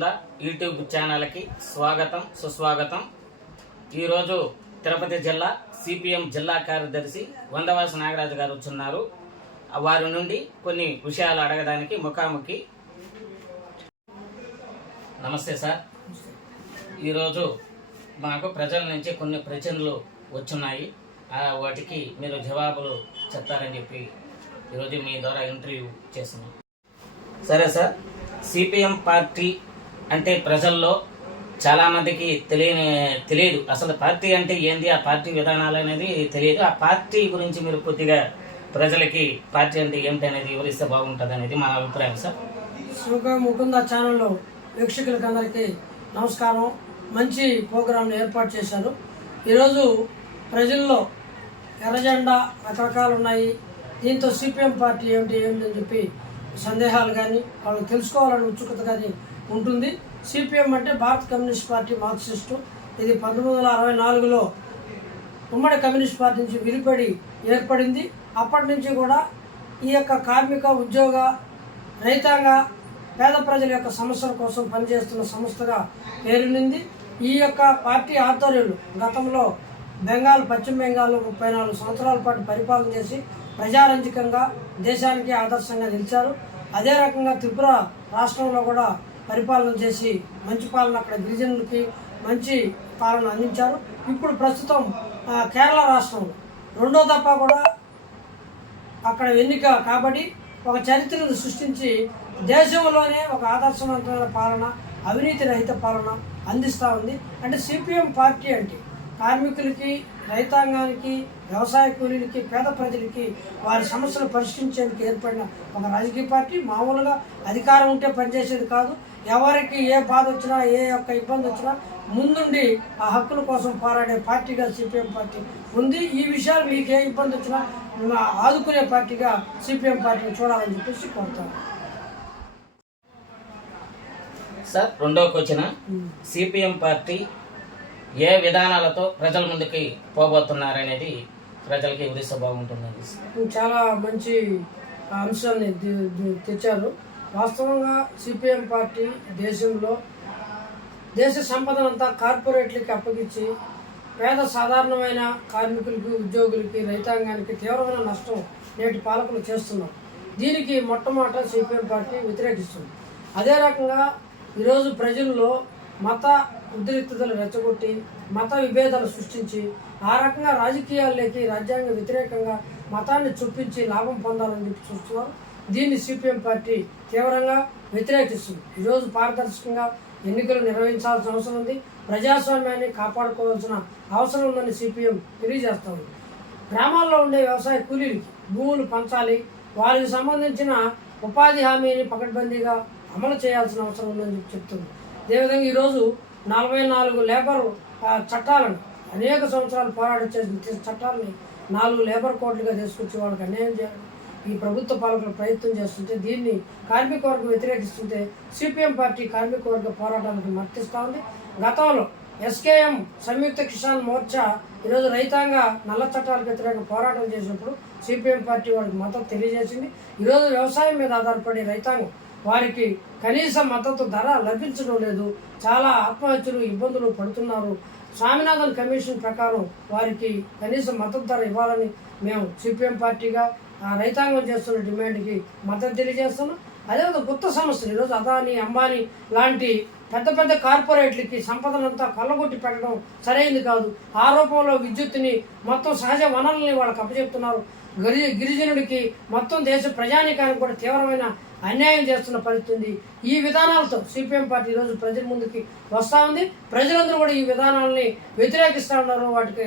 బృంద YouTube ఛానల్కి స్వాగతం సుస్వాగతం. ఈరోజు తిరుపతి జిల్లా సిపిఎం జిల్లా కార్యదర్శి వందవాస నాగరాజు గారు వచ్చున్నారు వారి నుండి కొన్ని విషయాలు అడగడానికి ముఖాముఖి. నమస్తే సార్. ఈరోజు మాకు ప్రజల నుంచి కొన్ని ప్రశ్నలు వచ్చున్నాయి ఆ వాటికి మీరు జవాబులు చెప్తారని చెప్పి ఈరోజు మీ ద్వారా ఇంటర్వ్యూ చేస్తున్నాం. సరే సార్. సిపిఎం పార్టీ అంటే ప్రజల్లో చాలామందికి తెలియని తెలియదు. అసలు పార్టీ అంటే ఏంది? ఆ పార్టీ విధానాలు అనేది తెలియదు. ఆ పార్టీ గురించి మీరు కొద్దిగా ప్రజలకి పార్టీ అంటే ఏమిటి అనేది వివరిస్తే బాగుంటుంది అనేది మా అభిప్రాయం సార్. సుఖ ముకుంద ఛానల్లో వీక్షకులకు అందరికీ నమస్కారం. మంచి ప్రోగ్రాంను ఏర్పాటు చేశారు. ఈరోజు ప్రజల్లో ఎర్రజెండా రకరకాలు ఉన్నాయి దీంతో సిపిఎం పార్టీ ఏమిటి ఏమిటి అని చెప్పి సందేహాలు కానీ వాళ్ళు తెలుసుకోవాలని ఉత్సుకత కానీ ఉంటుంది. సిపిఎం అంటే భారత కమ్యూనిస్ట్ పార్టీ మార్క్సిస్టు. ఇది పంతొమ్మిది వందల అరవై నాలుగులో ఉమ్మడి కమ్యూనిస్ట్ పార్టీ నుంచి విడిపడి ఏర్పడింది. అప్పటి నుంచి కూడా ఈ యొక్క కార్మిక ఉద్యోగ రైతాంగ పేద ప్రజల యొక్క సమస్యల కోసం పనిచేస్తున్న సంస్థగా పేరునింది. ఈ యొక్క పార్టీ ఆధ్వర్యులు గతంలో బెంగాల్ పశ్చిమ బెంగాల్లో ముప్పై నాలుగు సంవత్సరాల పాటు పరిపాలన చేసి ప్రజారంజకంగా దేశానికి ఆదర్శంగా నిలిచారు. అదే రకంగా త్రిపుర రాష్ట్రంలో కూడా పరిపాలన చేసి మంచి పాలన అక్కడ గిరిజనులకి మంచి పాలన అందించారు. ఇప్పుడు ప్రస్తుతం కేరళ రాష్ట్రం రెండో తప్ప కూడా అక్కడ ఎన్నిక కాబట్టి ఒక చరిత్రను సృష్టించి దేశంలోనే ఒక ఆదర్శవంతమైన పాలన అవినీతి రహిత పాలన అందిస్తూ ఉంది. అంటే సిపిఎం పార్టీ అంటే కార్మికులకి రైతాంగానికి వ్యవసాయ కూలీలకి పేద ప్రజలకి వారి సమస్యలు పరిష్కరించేందుకు ఏర్పడిన ఒక రాజకీయ పార్టీ. మామూలుగా అధికారం ఉంటే పనిచేసేది కాదు. ఎవరికి ఏ బాధ వచ్చినా ఏ యొక్క ఇబ్బంది వచ్చినా ముందుండి ఆ హక్కుల కోసం పోరాడే పార్టీగా సిపిఎం పార్టీ ఉంది. ఈ విషయాలు మీకు ఏ ఇబ్బంది వచ్చినా ఆదుకునే పార్టీగా సిపిఎం పార్టీని చూడాలని చెప్పేసి కోరుతాను. సార్ రెండవ క్వశ్చన్. సిపిఎం పార్టీ ఏ విధానాలతో ప్రజల ముందుకి పోబోతున్నారనేది ప్రజలకి వివరిస్తే బాగుంటుందండి చాలా మంచి అంశాన్ని తెచ్చారు. వాస్తవంగా సిపిఎం పార్టీ దేశంలో దేశ సంపదనంతా కార్పొరేట్లకి అప్పగించి పేద సాధారణమైన కార్మికులకి ఉద్యోగులకి రైతాంగానికి తీవ్రమైన నష్టం నేటి పాలకులు చేస్తున్నారు. దీనికి మొట్టమొదట సిపిఎం పార్టీ వ్యతిరేకిస్తుంది. అదే రకంగా ఈరోజు ప్రజల్లో మత ఉద్రిక్తతలు రెచ్చగొట్టి మత విభేదాలు సృష్టించి ఆ రకంగా రాజకీయాల్లోకి రాజ్యాంగ వ్యతిరేకంగా మతాన్ని చొప్పించి లాభం పొందాలని చెప్పి చూస్తున్నారు. దీన్ని సిపిఎం పార్టీ తీవ్రంగా వ్యతిరేకిస్తుంది. ఈరోజు పారదర్శకంగా ఎన్నికలు నిర్వహించాల్సిన అవసరం ఉంది. ప్రజాస్వామ్యాన్ని కాపాడుకోవాల్సిన అవసరం ఉందని సిపిఎం తెలియజేస్తా ఉంది. గ్రామాల్లో ఉండే వ్యవసాయ కూలీలకి భూములు పంచాలి వారికి సంబంధించిన ఉపాధి హామీని పకడ్బందీగా అమలు చేయాల్సిన అవసరం ఉందని చెప్పి చెప్తుంది. అదేవిధంగా ఈరోజు నలభై నాలుగు లేబర్ చట్టాలను అనేక సంవత్సరాలు పోరాటం చేసిన చట్టాలని నాలుగు లేబర్ కోట్లుగా తీసుకొచ్చి వాళ్ళకి అన్యాయం చేయాలి. ఈ ప్రభుత్వ పాలకులు ప్రయత్నం చేస్తుంటే దీన్ని కార్మిక వర్గం వ్యతిరేకిస్తుంటే సిపిఎం పార్టీ కార్మిక వర్గ పోరాటానికి మర్తిస్తూ ఉంది. గతంలో ఎస్కేఎం సంయుక్త కిసాన్ మోర్చా ఈరోజు రైతాంగ నల్ల చట్టాలకు వ్యతిరేక పోరాటం చేసినప్పుడు సిపిఎం పార్టీ వారికి మద్దతు తెలియజేసింది. ఈరోజు వ్యవసాయం మీద ఆధారపడే రైతాంగం వారికి కనీస మద్దతు ధర లభించడం లేదు. చాలా ఆత్మహత్యలు ఇబ్బందులు పడుతున్నారు. స్వామినాథన్ కమిషన్ ప్రకారం వారికి కనీస మద్దతు ధర ఇవ్వాలని మేము సిపిఎం పార్టీగా రైతాంగం చేస్తున్న డిమాండ్కి మద్దతు తెలియజేస్తున్నాం. అదేవిధంగా కొత్త సంస్థలు ఈరోజు అదాని అంబానీ లాంటి పెద్ద పెద్ద కార్పొరేట్లకి సంపదనంతా కళ్ళగొట్టి పెట్టడం సరైనది కాదు. ఆ రూపంలో విద్యుత్తుని మొత్తం సహజ వనరుల్ని వాళ్ళకి అప్పచెప్తున్నారు. గిరి గిరిజనుడికి మొత్తం దేశ ప్రజానీకానికి కూడా తీవ్రమైన అన్యాయం చేస్తున్న పరిస్థితి ఉంది. ఈ విధానాలతో సిపిఎం పార్టీ ఈరోజు ప్రజల ముందుకి వస్తూ ఉంది. ప్రజలందరూ కూడా ఈ విధానాలని వ్యతిరేకిస్తూ ఉన్నారు. వాటికి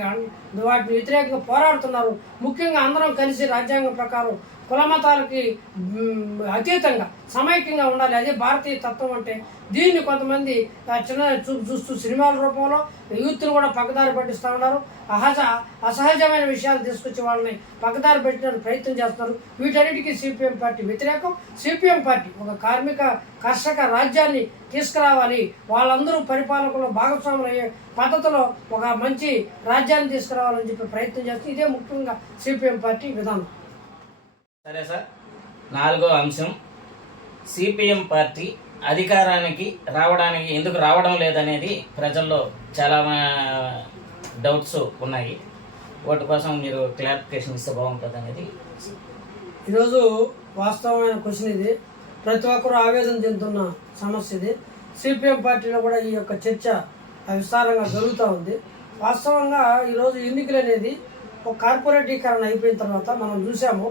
వాటిని వ్యతిరేకంగా పోరాడుతున్నారు. ముఖ్యంగా అందరం కలిసి రాజ్యాంగం ప్రకారం కుల మతాలకి అతీతంగా సమైక్యంగా ఉండాలి. అదే భారతీయ తత్వం అంటే దీన్ని కొంతమంది చిన్న చూపు చూస్తూ సినిమాల రూపంలో యూత్ని కూడా పక్కదారి పట్టిస్తూ ఉన్నారు. అహజ అసహజమైన విషయాలు తీసుకొచ్చి వాళ్ళని పక్కదారి పెట్టడానికి ప్రయత్నం చేస్తున్నారు. వీటన్నిటికీ సిపిఎం పార్టీ వ్యతిరేకం. సిపిఎం పార్టీ ఒక కార్మిక కర్షక రాజ్యాన్ని తీసుకురావాలి. వాళ్ళందరూ పరిపాలకులు భాగస్వాములు అయ్యే పద్ధతిలో ఒక మంచి రాజ్యాన్ని తీసుకురావాలని చెప్పి ప్రయత్నం చేస్తుంది ఇదే ముఖ్యంగా సిపిఎం పార్టీ విధానం. సరే సార్. నాలుగో అంశం. సిపిఎం పార్టీ అధికారానికి రావడానికి ఎందుకు రావడం లేదనేది ప్రజల్లో చాలా డౌట్స్ ఉన్నాయి. వాటి కోసం మీరు క్లారిఫికేషన్ ఇస్తే బాగుంటుంది అనేది ఈరోజు వాస్తవమైన క్వశ్చన్ ఇది. ప్రతి ఒక్కరూ ఆవేదన చెందుతున్న సమస్య ఇది. సిపిఎం పార్టీలో కూడా ఈ యొక్క చర్చ విస్తారంగా జరుగుతూ ఉంది. వాస్తవంగా ఈరోజు ఎన్నికలు అనేది కార్పొరేటీకరణ అయిపోయిన తర్వాత మనం చూసాము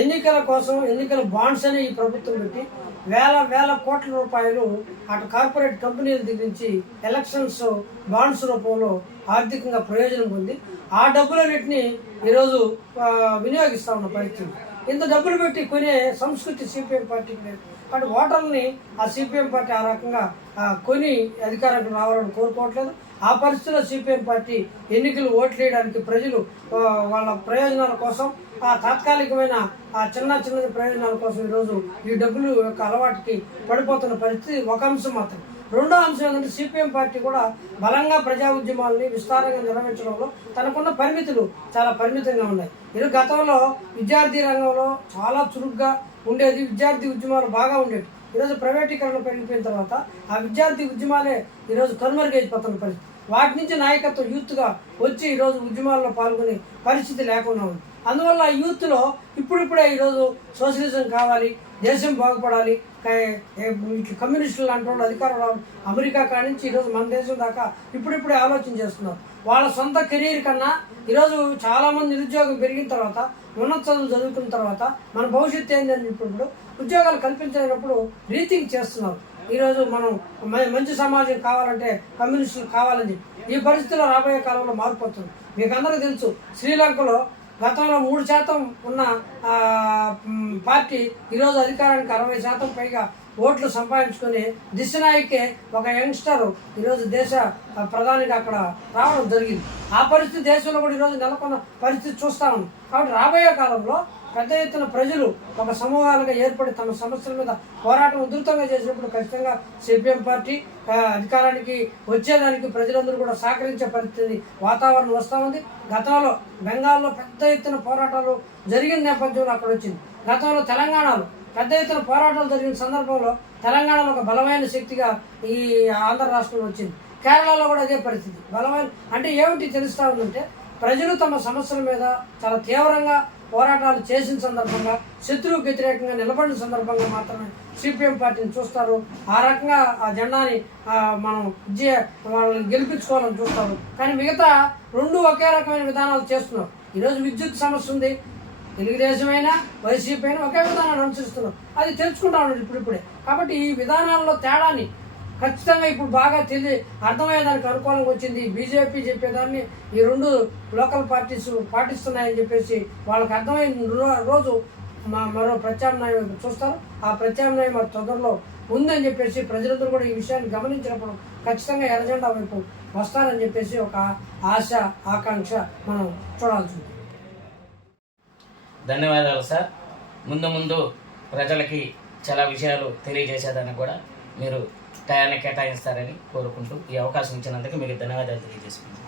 ఎన్నికల కోసం ఎన్నికల బాండ్స్ అని ఈ ప్రభుత్వం పెట్టి వేల వేల కోట్ల రూపాయలు అటు కార్పొరేట్ కంపెనీల దగ్గర నుంచి ఎలక్షన్స్ బాండ్స్ రూపంలో ఆర్థికంగా ప్రయోజనం పొంది ఆ డబ్బులన్నింటినీ ఈరోజు వినియోగిస్తా ఉన్న పరిస్థితి. ఇంత డబ్బులు పెట్టి కొనే సంస్కృతి సిపిఎం పార్టీకి లేదు. అటు ఓటర్లని ఆ సిపిఎం పార్టీ ఆ రకంగా కొని అధికారానికి రావాలని కోరుకోవట్లేదు. ఆ పరిస్థితిలో సిపిఎం పార్టీ ఎన్నికలు ఓట్లు వేయడానికి ప్రజలు వాళ్ళ ప్రయోజనాల కోసం ఆ తాత్కాలికమైన ఆ చిన్న చిన్న ప్రయోజనాల కోసం ఈరోజు ఈ డబ్బులు యొక్క అలవాటుకి పడిపోతున్న పరిస్థితి ఒక అంశం మాత్రం. రెండో అంశం ఏంటంటే సిపిఎం పార్టీ కూడా బలంగా ప్రజా ఉద్యమాలని విస్తారంగా నిర్వహించడంలో తనకున్న పరిమితులు చాలా పరిమితంగా ఉన్నాయి. ఇది గతంలో విద్యార్థి రంగంలో చాలా చురుగ్గా ఉండేది విద్యార్థి ఉద్యమాలు బాగా ఉండేవి. ఈరోజు ప్రైవేటీకరణ పెరిగిపోయిన తర్వాత ఆ విద్యార్థి ఉద్యమాలే ఈరోజు కనుమరుగైపోతున్న పరిస్థితి. వాటి నుంచి నాయకత్వం యూత్గా వచ్చి ఈరోజు ఉద్యమాల్లో పాల్గొనే పరిస్థితి లేకుండా ఉంది. అందువల్ల యూత్లో ఇప్పుడిప్పుడే ఈరోజు సోషలిజం కావాలి దేశం బాగుపడాలి కమ్యూనిస్టులు లాంటి వాళ్ళు అధికారం అమెరికా కాడి నుంచి ఈరోజు మన దేశం దాకా ఇప్పుడిప్పుడే ఆలోచన చేస్తున్నారు. వాళ్ళ సొంత కెరీర్ కన్నా ఈరోజు చాలామంది నిరుద్యోగం పెరిగిన తర్వాత ఉన్నత చదువులు చదువుకున్న తర్వాత మన భవిష్యత్తు ఏంటని ఇప్పుడు ఉద్యోగాలు కల్పించినప్పుడు రీథింక్ చేస్తున్నారు. ఈరోజు మనం మ- మంచి సమాజం కావాలంటే కమ్యూనిస్టులు కావాలని ఈ పరిస్థితిలో రాబోయే కాలంలో మారిపోతుంది. మీకు అందరికీ తెలుసు శ్రీలంకలో గతంలో మూడు శాతం ఉన్న పార్టీ ఈరోజు అధికారానికి అరవై శాతం పైగా ఓట్లు సంపాదించుకొని దిశనాయకే ఒక యంగ్స్టర్ ఈరోజు దేశ ప్రధానిగా అక్కడ రావడం జరిగింది. ఆ పరిస్థితి దేశంలో కూడా ఈరోజు నెలకొన్న పరిస్థితి చూస్తా ఉన్నాం. కాబట్టి రాబోయే కాలంలో పెద్ద ఎత్తున ప్రజలు ఒక సమూహాలుగా ఏర్పడి తమ సమస్యల మీద పోరాటం ఉధృతంగా చేసినప్పుడు ఖచ్చితంగా సిపిఎం పార్టీ అధికారానికి వచ్చేదానికి ప్రజలందరూ కూడా సహకరించే పరిస్థితి వాతావరణం వస్తూ ఉంది. గతంలో బెంగాల్లో పెద్ద ఎత్తున పోరాటాలు జరిగిన నేపథ్యంలో అక్కడ వచ్చింది. గతంలో తెలంగాణలో పెద్ద ఎత్తున పోరాటాలు జరిగిన సందర్భంలో తెలంగాణలో ఒక బలమైన శక్తిగా ఈ ఆంధ్ర రాష్ట్రంలో వచ్చింది. కేరళలో కూడా అదే పరిస్థితి. బలమైన అంటే ఏమిటి తెలుస్తూ ఉందంటే ప్రజలు తమ సమస్యల మీద చాలా తీవ్రంగా పోరాటాలు చేసిన సందర్భంగా శత్రువుకు వ్యతిరేకంగా నిలబడిన సందర్భంగా మాత్రమే సిపిఎం పార్టీని చూస్తారు. ఆ రకంగా ఆ జెండాని మనం విజయ వాళ్ళని గెలిపించుకోవాలని చూస్తారు. కానీ మిగతా రెండు ఒకే రకమైన విధానాలు చేస్తున్నారు. ఈరోజు విద్యుత్ సమస్య ఉంది. తెలుగుదేశం అయినా వైసీపీ అయినా ఒకే విధానాన్ని అనుసరిస్తున్నారు. అది తెలుసుకుంటా ఉన్నాడు ఇప్పుడిప్పుడే. కాబట్టి ఈ విధానాల్లో తేడాని ఖచ్చితంగా ఇప్పుడు బాగా తెలియ అర్థమయ్యేదానికి అనుకూలంగా వచ్చింది. బీజేపీ చెప్పేదాన్ని ఈ రెండు లోకల్ పార్టీస్ పాటిస్తున్నాయని చెప్పేసి వాళ్ళకి అర్థమైన రోజు మా మరో ప్రత్యామ్నాయం చూస్తారు. ఆ ప్రత్యామ్నాయం మరి తొందరలో ఉందని చెప్పేసి ప్రజలందరూ కూడా ఈ విషయాన్ని గమనించినప్పుడు ఖచ్చితంగా ఎర్రజెండా వైపు వస్తారని చెప్పేసి ఒక ఆశ ఆకాంక్ష మనం చూడాల్సి ఉంది ధన్యవాదాలు సార్. ముందు ముందు ప్రజలకి చాలా విషయాలు తెలియజేసేదాన్ని కూడా మీరు టయాన్ని కేటాయిస్తారని కోరుకుంటూ ఈ అవకాశం ఇచ్చినందుకు మీకు ధన్యవాదాలు తెలియజేసుకుంటాను